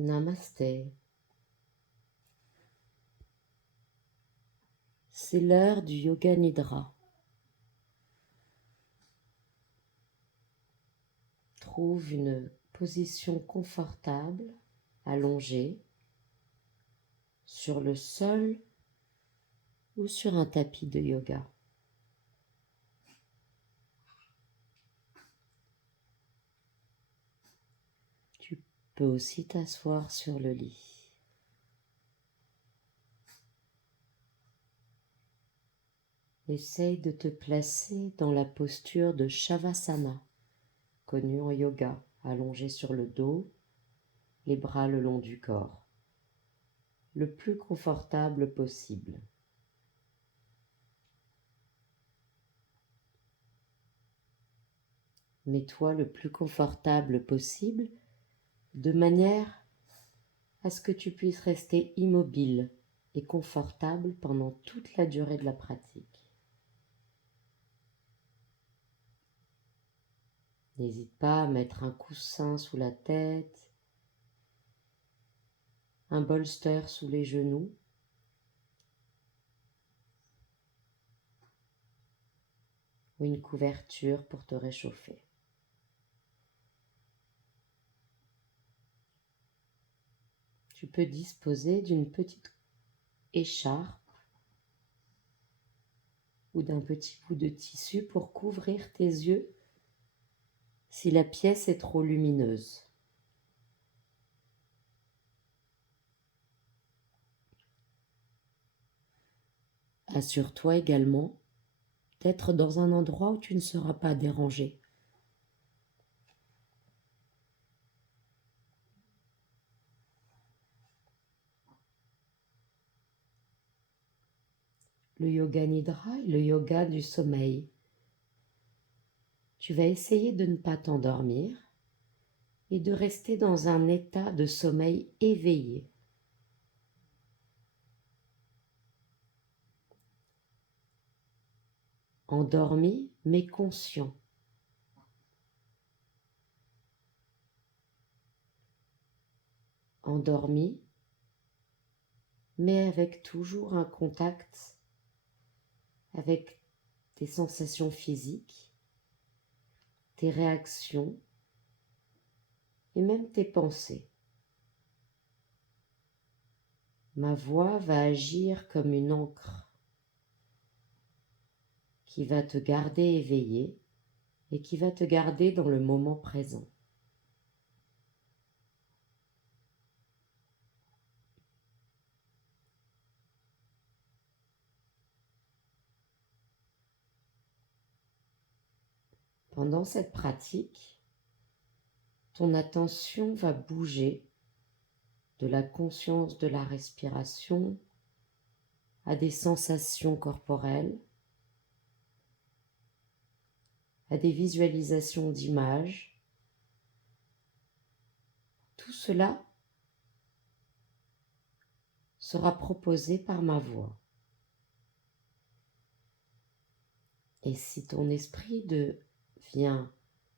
Namasté. C'est l'heure du Yoga Nidra. Trouve une position confortable, allongée, sur le sol ou sur un tapis de yoga. Tu peux aussi t'asseoir sur le lit. Essaye de te placer dans la posture de Shavasana, connue en yoga, allongé sur le dos, les bras le long du corps, le plus confortable possible. Mets-toi le plus confortable possible de manière à ce que tu puisses rester immobile et confortable pendant toute la durée de la pratique. N'hésite pas à mettre un coussin sous la tête, un bolster sous les genoux, ou une couverture pour te réchauffer. Tu peux disposer d'une petite écharpe ou d'un petit bout de tissu pour couvrir tes yeux si la pièce est trop lumineuse. Assure-toi également d'être dans un endroit où tu ne seras pas dérangé. Le yoga nidra est le yoga du sommeil. Tu vas essayer de ne pas t'endormir et de rester dans un état de sommeil éveillé. Endormi mais conscient. Endormi mais avec toujours un contact avec tes sensations physiques, tes réactions et même tes pensées. Ma voix va agir comme une ancre qui va te garder éveillé et qui va te garder dans le moment présent. Pendant cette pratique, ton attention va bouger de la conscience de la respiration à des sensations corporelles, à des visualisations d'images. Tout cela sera proposé par ma voix. Et si ton esprit devient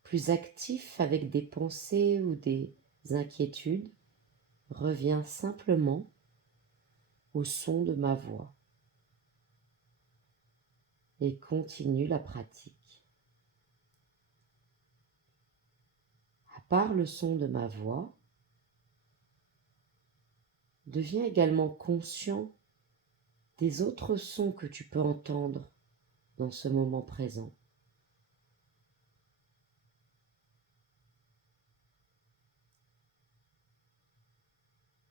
plus actif avec des pensées ou des inquiétudes, reviens simplement au son de ma voix et continue la pratique. À part le son de ma voix, deviens également conscient des autres sons que tu peux entendre dans ce moment présent.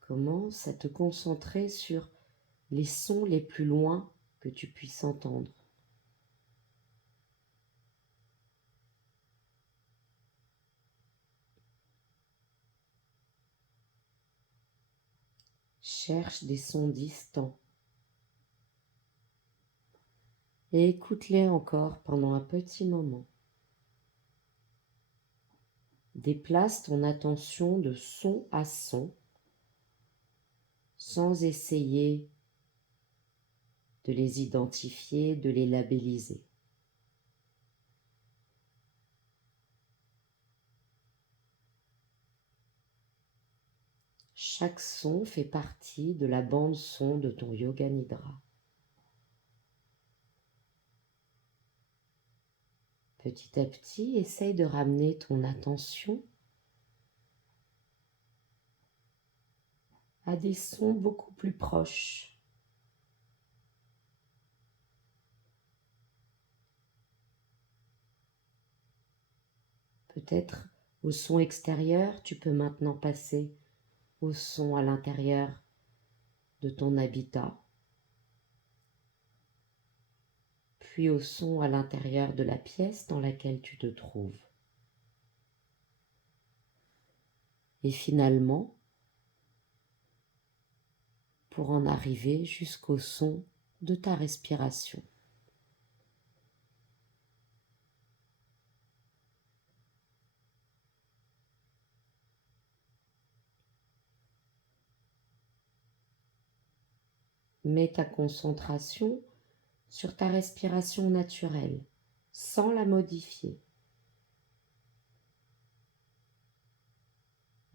Commence à te concentrer sur les sons les plus loin que tu puisses entendre. Cherche des sons distants et écoute-les encore pendant un petit moment. Déplace ton attention de son à son sans essayer de les identifier, de les labelliser. Chaque son fait partie de la bande son de ton yoga nidra. Petit à petit, essaye de ramener ton attention à des sons beaucoup plus proches. Peut-être au son extérieur, tu peux maintenant passer au son à l'intérieur de ton habitat, puis au son à l'intérieur de la pièce dans laquelle tu te trouves. Et finalement, pour en arriver jusqu'au son de ta respiration. Mets ta concentration sur ta respiration naturelle, sans la modifier.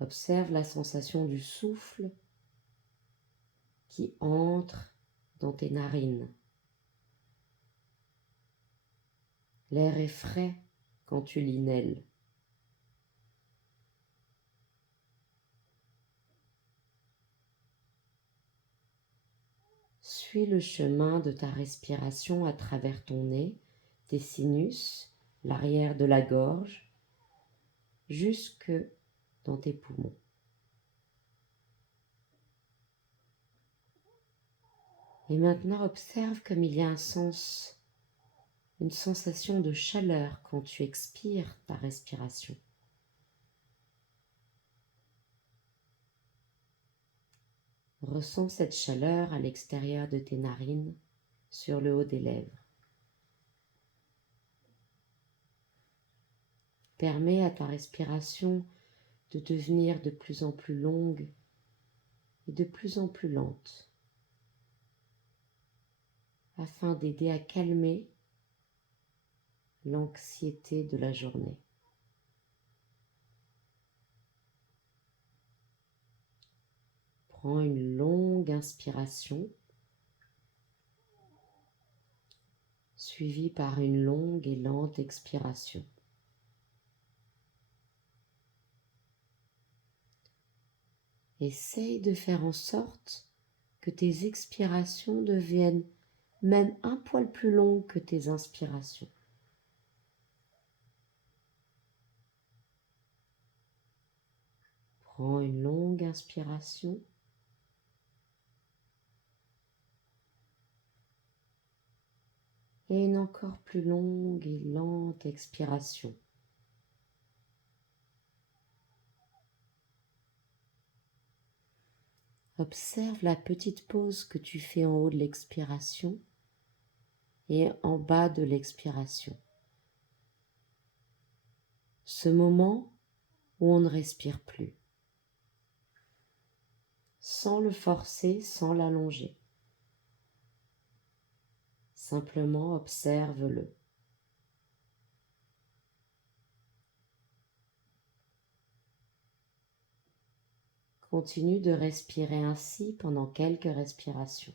Observe la sensation du souffle qui entre dans tes narines. L'air est frais quand tu l'inhales. Suis le chemin de ta respiration à travers ton nez, tes sinus, l'arrière de la gorge, jusque dans tes poumons. Et maintenant, observe comme il y a une sensation de chaleur quand tu expires ta respiration. Ressens cette chaleur à l'extérieur de tes narines, sur le haut des lèvres. Permets à ta respiration de devenir de plus en plus longue et de plus en plus lente, afin d'aider à calmer l'anxiété de la journée. Prends une longue inspiration, suivie par une longue et lente expiration. Essaye de faire en sorte que tes expirations deviennent même un poil plus longues que tes inspirations. Prends une longue inspiration. Et une encore plus longue et lente expiration. Observe la petite pause que tu fais en haut de l'expiration et en bas de l'expiration. Ce moment où on ne respire plus. Sans le forcer, sans l'allonger. Simplement observe-le. Continue de respirer ainsi pendant quelques respirations.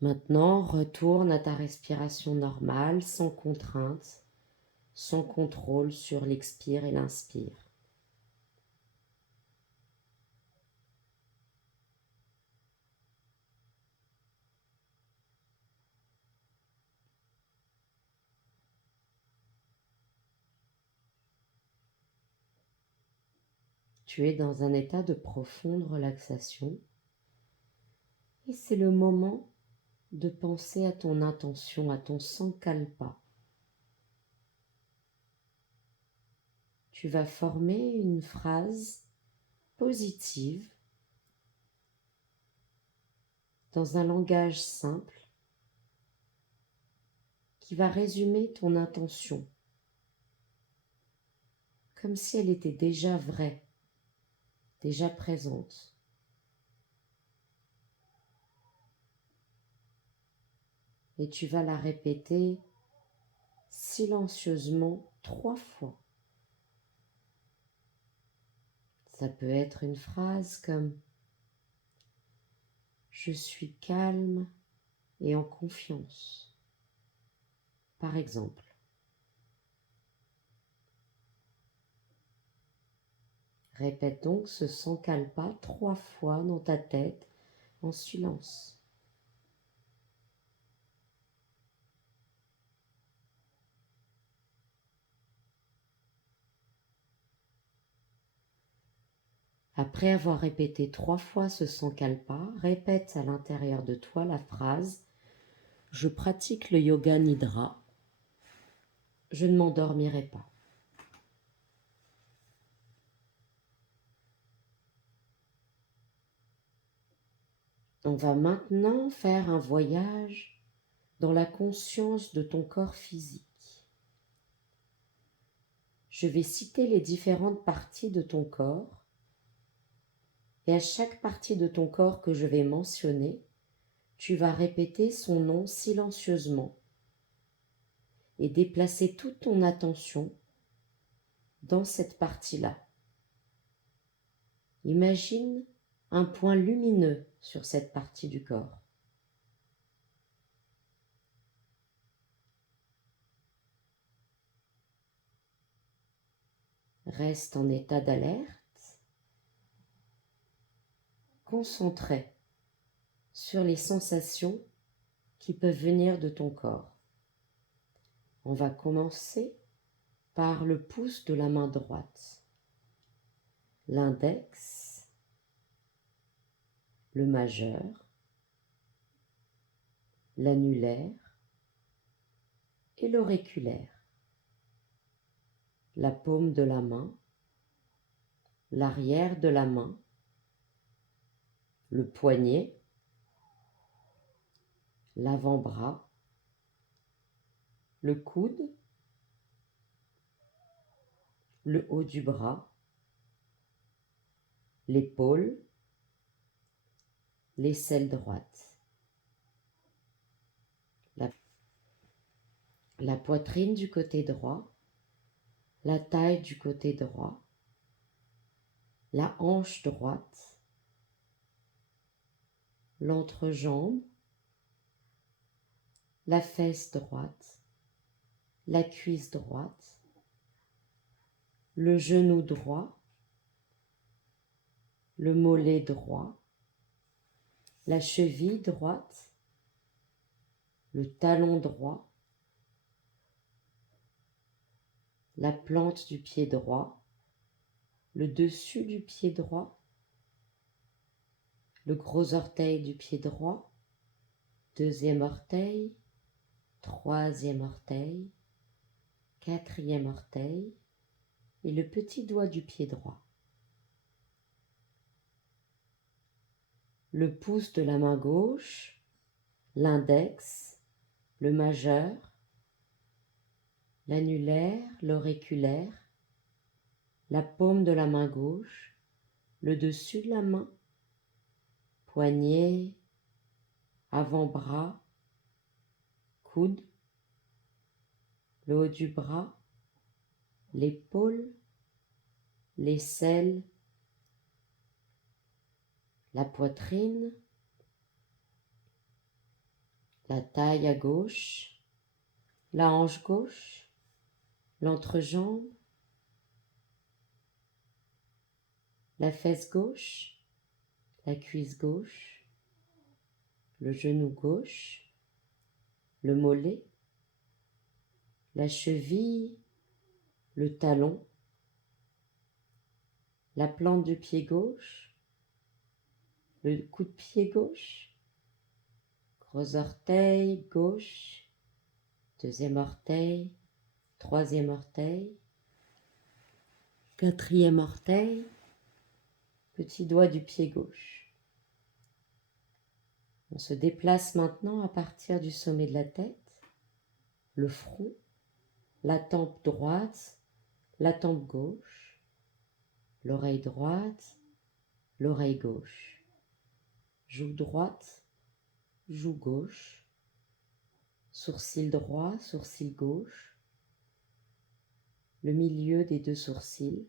Maintenant, retourne à ta respiration normale, sans contrainte, sans contrôle sur l'expire et l'inspire. Tu es dans un état de profonde relaxation et c'est le moment de penser à ton intention, à ton sankalpa. Tu vas former une phrase positive dans un langage simple qui va résumer ton intention, comme si elle était déjà vraie, déjà présente. Et tu vas la répéter silencieusement 3 fois. Ça peut être une phrase comme « Je suis calme et en confiance », par exemple. Répète donc ce sankalpa 3 fois dans ta tête en silence. Après avoir répété 3 fois ce sankalpa, répète à l'intérieur de toi la phrase « Je pratique le yoga nidra, je ne m'endormirai pas ». On va maintenant faire un voyage dans la conscience de ton corps physique. Je vais citer les différentes parties de ton corps et à chaque partie de ton corps que je vais mentionner, tu vas répéter son nom silencieusement et déplacer toute ton attention dans cette partie-là. Imagine un point lumineux sur cette partie du corps. Reste en état d'alerte, concentré sur les sensations qui peuvent venir de ton corps. On va commencer par le pouce de la main droite, l'index, le majeur, l'annulaire et l'auriculaire, la paume de la main, l'arrière de la main, le poignet, l'avant-bras, le coude, le haut du bras, l'épaule, l'aisselle droite, la poitrine du côté droit, la taille du côté droit, la hanche droite, l'entrejambe, la fesse droite, la cuisse droite, le genou droit, le mollet droit, la cheville droite, le talon droit, la plante du pied droit, le dessus du pied droit, le gros orteil du pied droit, deuxième orteil, troisième orteil, quatrième orteil et le petit doigt du pied droit. Le pouce de la main gauche, l'index, le majeur, l'annulaire, l'auriculaire, la paume de la main gauche, le dessus de la main, poignet, avant-bras, coude, le haut du bras, l'épaule, l'aisselle, la poitrine, la taille à gauche, la hanche gauche, l'entrejambe, la fesse gauche, la cuisse gauche, le genou gauche, le mollet, la cheville, le talon, la plante du pied gauche, le coup de pied gauche, gros orteil gauche, deuxième orteil, troisième orteil, quatrième orteil, petit doigt du pied gauche. On se déplace maintenant à partir du sommet de la tête le front, la tempe droite, la tempe gauche, l'oreille droite, l'oreille gauche, joue droite, joue gauche, sourcil droit, sourcil gauche, le milieu des deux sourcils,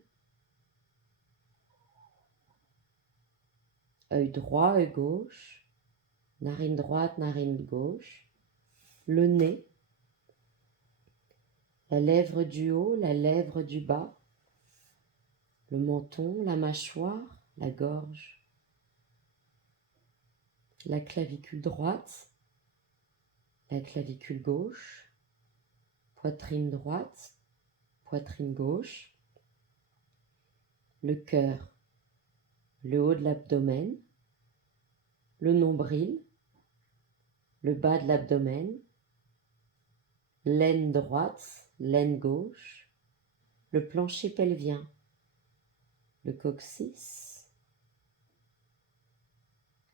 œil droit, œil gauche, narine droite, narine gauche, le nez, la lèvre du haut, la lèvre du bas, le menton, la mâchoire, la gorge, la clavicule droite, la clavicule gauche, poitrine droite, poitrine gauche, le cœur, le haut de l'abdomen, le nombril, le bas de l'abdomen, l'aine droite, l'aine gauche, le plancher pelvien, le coccyx,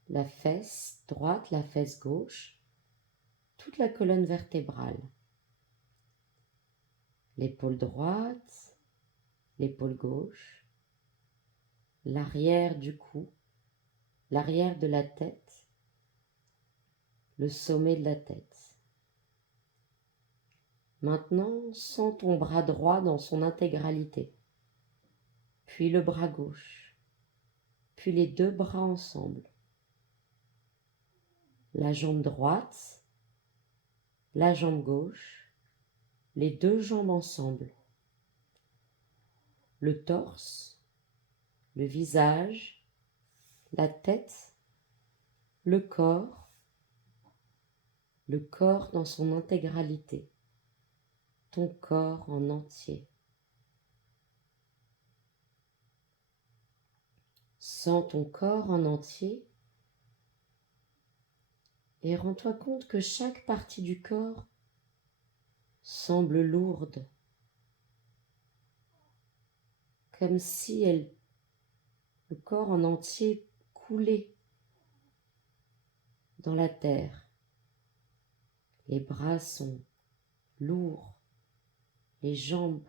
la fesse droite, la fesse gauche, toute la colonne vertébrale, l'épaule droite, l'épaule gauche, l'arrière du cou, l'arrière de la tête, le sommet de la tête. Maintenant, sens ton bras droit dans son intégralité, puis le bras gauche, puis les deux bras ensemble, la jambe droite, la jambe gauche, les deux jambes ensemble, le torse, le visage, la tête, le corps dans son intégralité, ton corps en entier. Sens ton corps en entier et rends-toi compte que chaque partie du corps semble lourde, comme si le corps en entier coulait dans la terre. Les bras sont lourds, les jambes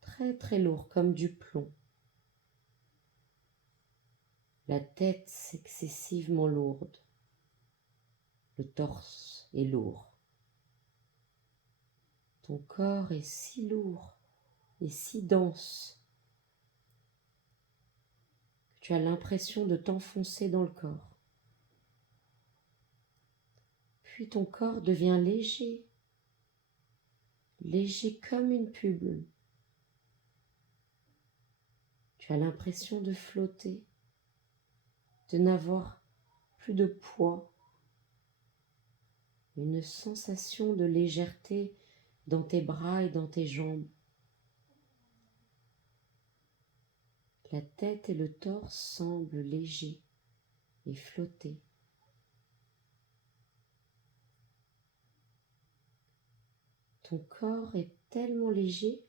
très très lourds comme du plomb. La tête excessivement lourde, le torse est lourd. Ton corps est si lourd et si dense que tu as l'impression de t'enfoncer dans le corps. Puis ton corps devient léger, léger comme une plume. Tu as l'impression de flotter, de n'avoir plus de poids, une sensation de légèreté dans tes bras et dans tes jambes. La tête et le torse semblent légers et flotter. Ton corps est tellement léger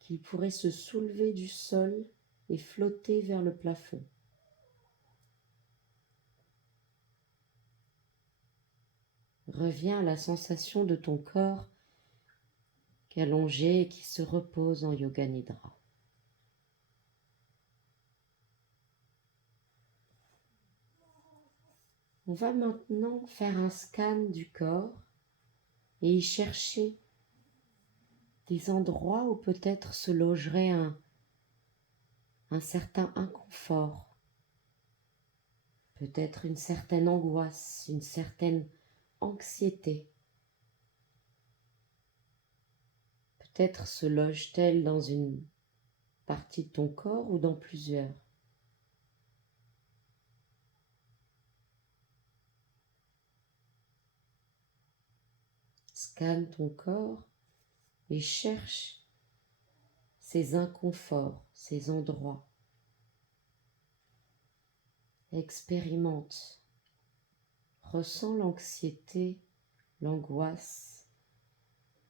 qu'il pourrait se soulever du sol et flotter vers le plafond. Reviens à la sensation de ton corps allongé et qui se repose en Yoga Nidra. On va maintenant faire un scan du corps et y chercher des endroits où peut-être se logerait un certain inconfort, peut-être une certaine angoisse, une certaine anxiété. Peut-être se loge-t-elle dans une partie de ton corps ou dans plusieurs. Scanne ton corps et cherche ces inconforts, ces endroits. Expérimente, ressens l'anxiété, l'angoisse,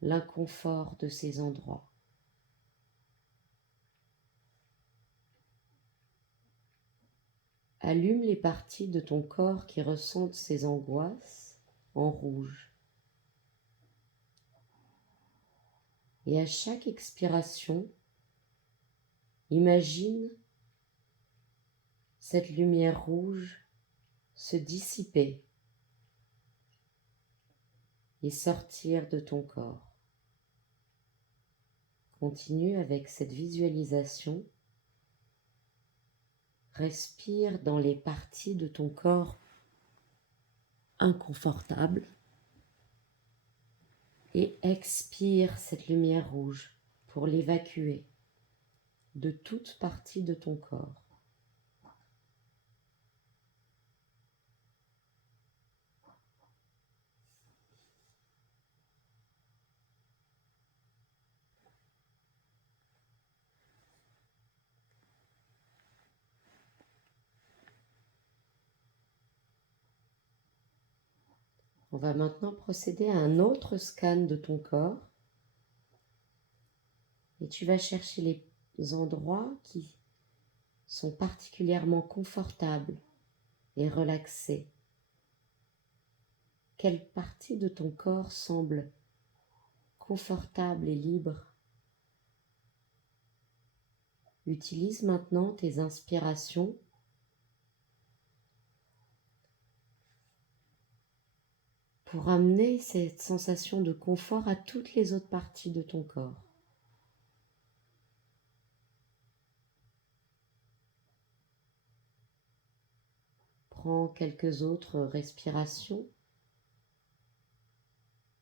l'inconfort de ces endroits. Allume les parties de ton corps qui ressentent ces angoisses en rouge. Et à chaque expiration, imagine cette lumière rouge se dissiper et sortir de ton corps. Continue avec cette visualisation. Respire dans les parties de ton corps inconfortables et expire cette lumière rouge pour l'évacuer de toute partie de ton corps. On va maintenant procéder à un autre scan de ton corps et tu vas chercher les endroits qui sont particulièrement confortables et relaxés. Quelle partie de ton corps semble confortable et libre? Utilise maintenant tes inspirations pour amener cette sensation de confort à toutes les autres parties de ton corps. Prends quelques autres respirations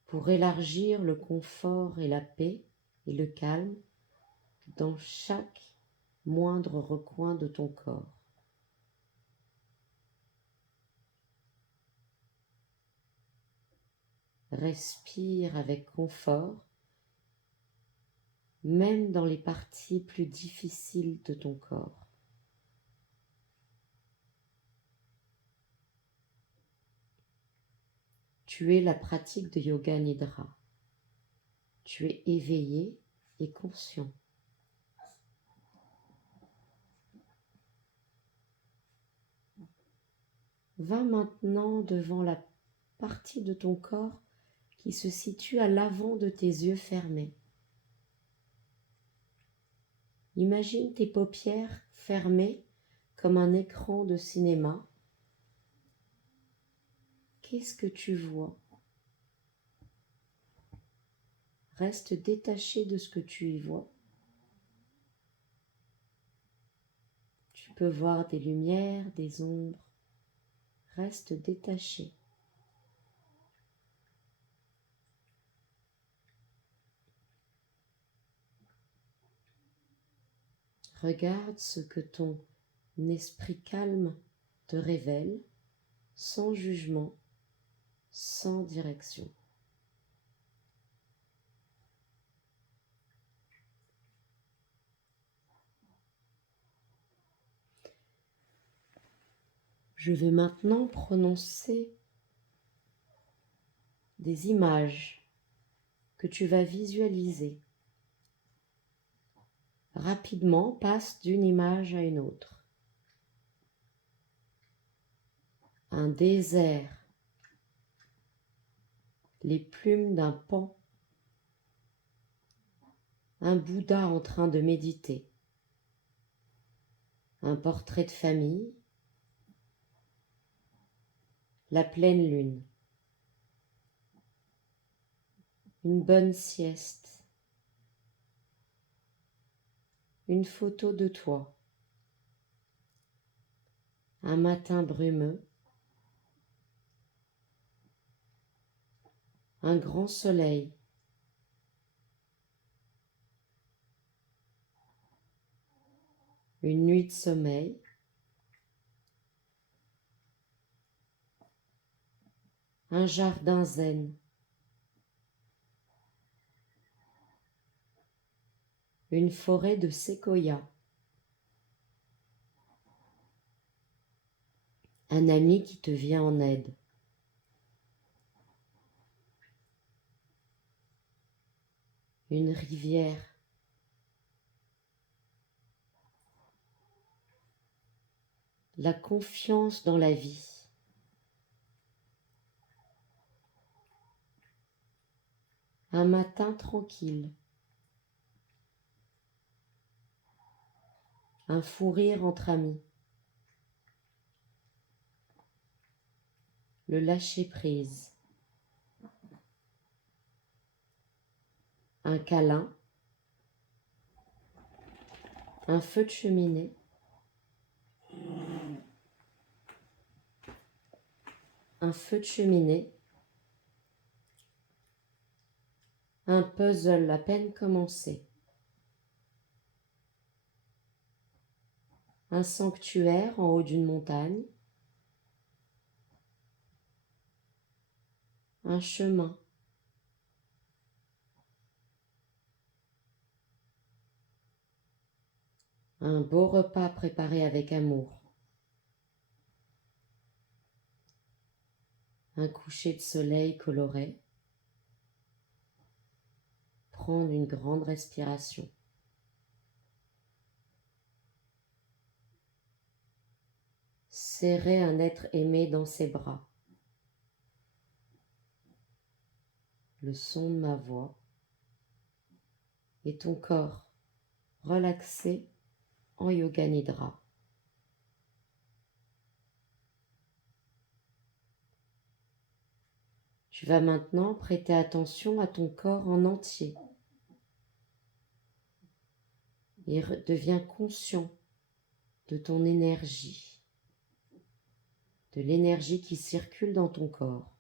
pour élargir le confort et la paix et le calme dans chaque moindre recoin de ton corps. Respire avec confort, même dans les parties plus difficiles de ton corps. Tu es la pratique de Yoga Nidra. Tu es éveillé et conscient. Va maintenant devant la partie de ton corps qui se situe à l'avant de tes yeux fermés. Imagine tes paupières fermées comme un écran de cinéma. Qu'est-ce que tu vois? Reste détaché de ce que tu y vois. Tu peux voir des lumières, des ombres. Reste détaché. Regarde ce que ton esprit calme te révèle, sans jugement, sans direction. Je vais maintenant prononcer des images que tu vas visualiser. Rapidement, passe d'une image à une autre. Un désert, les plumes d'un paon, un Bouddha en train de méditer, un portrait de famille, la pleine lune, une bonne sieste, une photo de toi, un matin brumeux, un grand soleil, une nuit de sommeil, un jardin zen, une forêt de séquoias, un ami qui te vient en aide, une rivière, la confiance dans la vie, un matin tranquille, un fou rire entre amis, le lâcher-prise, un câlin, un feu de cheminée, un feu de cheminée, un puzzle à peine commencé, un sanctuaire en haut d'une montagne, un chemin, un beau repas préparé avec amour, un coucher de soleil coloré, prendre une grande respiration. Serrer un être aimé dans ses bras. Le son de ma voix et ton corps relaxé en yoga nidra. Tu vas maintenant prêter attention à ton corps en entier et deviens conscient de ton énergie, de l'énergie qui circule dans ton corps.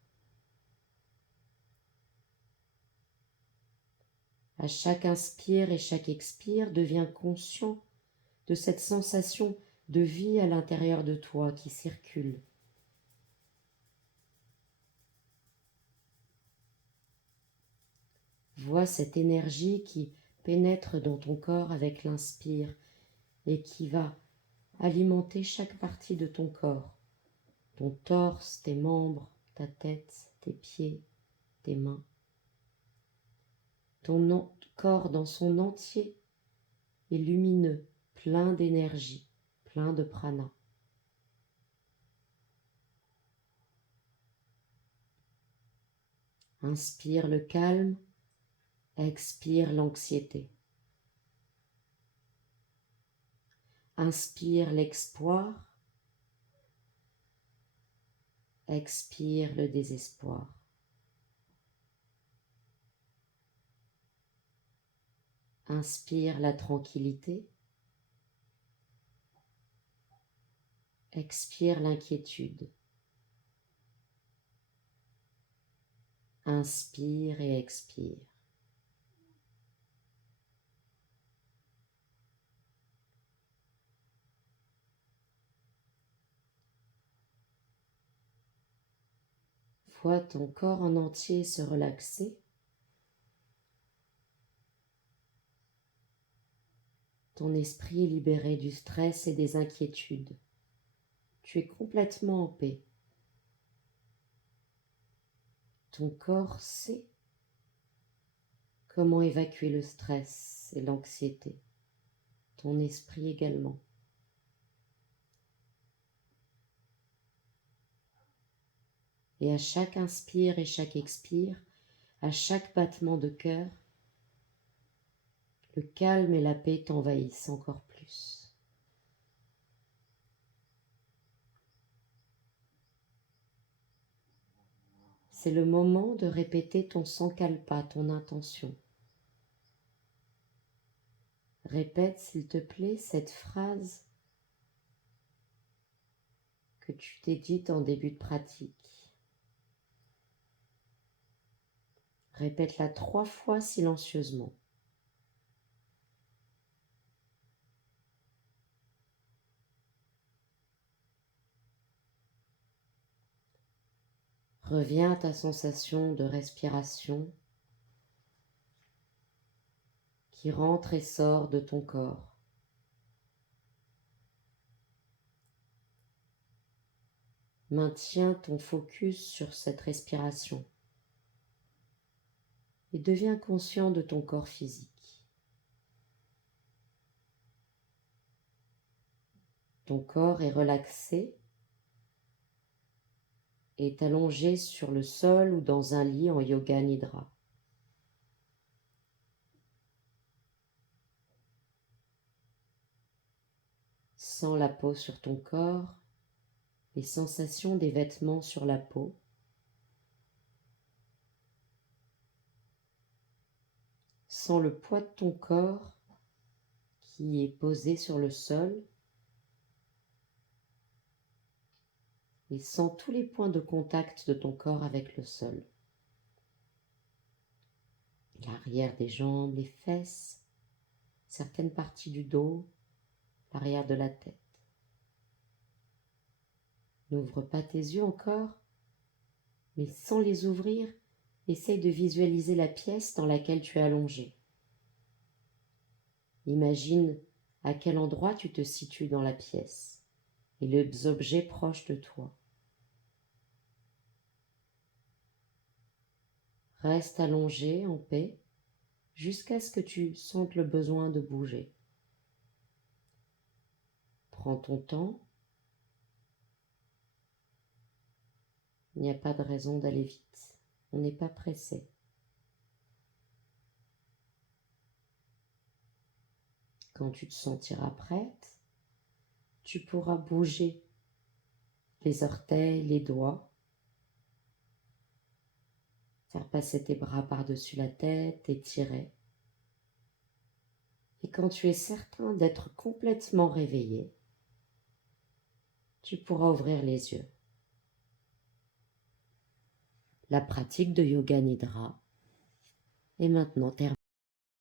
À chaque inspire et chaque expire, deviens conscient de cette sensation de vie à l'intérieur de toi qui circule. Vois cette énergie qui pénètre dans ton corps avec l'inspire et qui va alimenter chaque partie de ton corps, ton torse, tes membres, ta tête, tes pieds, tes mains. Ton corps dans son entier est lumineux, plein d'énergie, plein de prana. Inspire le calme, expire l'anxiété. Inspire l'espoir, expire le désespoir. Inspire la tranquillité, expire l'inquiétude. Inspire et expire. Vois ton corps en entier se relaxer. Ton esprit est libéré du stress et des inquiétudes. Tu es complètement en paix. Ton corps sait comment évacuer le stress et l'anxiété. Ton esprit également. Et à chaque inspire et chaque expire, à chaque battement de cœur, le calme et la paix t'envahissent encore plus. C'est le moment de répéter ton sankalpa, ton intention. Répète, s'il te plaît, cette phrase que tu t'es dite en début de pratique. Répète-la 3 fois silencieusement. Reviens à ta sensation de respiration qui rentre et sort de ton corps. Maintiens ton focus sur cette respiration et deviens conscient de ton corps physique. Ton corps est relaxé et est allongé sur le sol ou dans un lit en yoga nidra. Sens la peau sur ton corps, les sensations des vêtements sur la peau. Sens le poids de ton corps qui est posé sur le sol et sens tous les points de contact de ton corps avec le sol. L'arrière des jambes, les fesses, certaines parties du dos, l'arrière de la tête. N'ouvre pas tes yeux encore, mais sans les ouvrir, essaye de visualiser la pièce dans laquelle tu es allongé. Imagine à quel endroit tu te situes dans la pièce et les objets proches de toi. Reste allongé en paix jusqu'à ce que tu sentes le besoin de bouger. Prends ton temps. Il n'y a pas de raison d'aller vite. On n'est pas pressé. Quand tu te sentiras prête, tu pourras bouger les orteils, les doigts, faire passer tes bras par-dessus la tête, étirer. Et quand tu es certain d'être complètement réveillé, tu pourras ouvrir les yeux. La pratique de Yoga Nidra est maintenant terminée.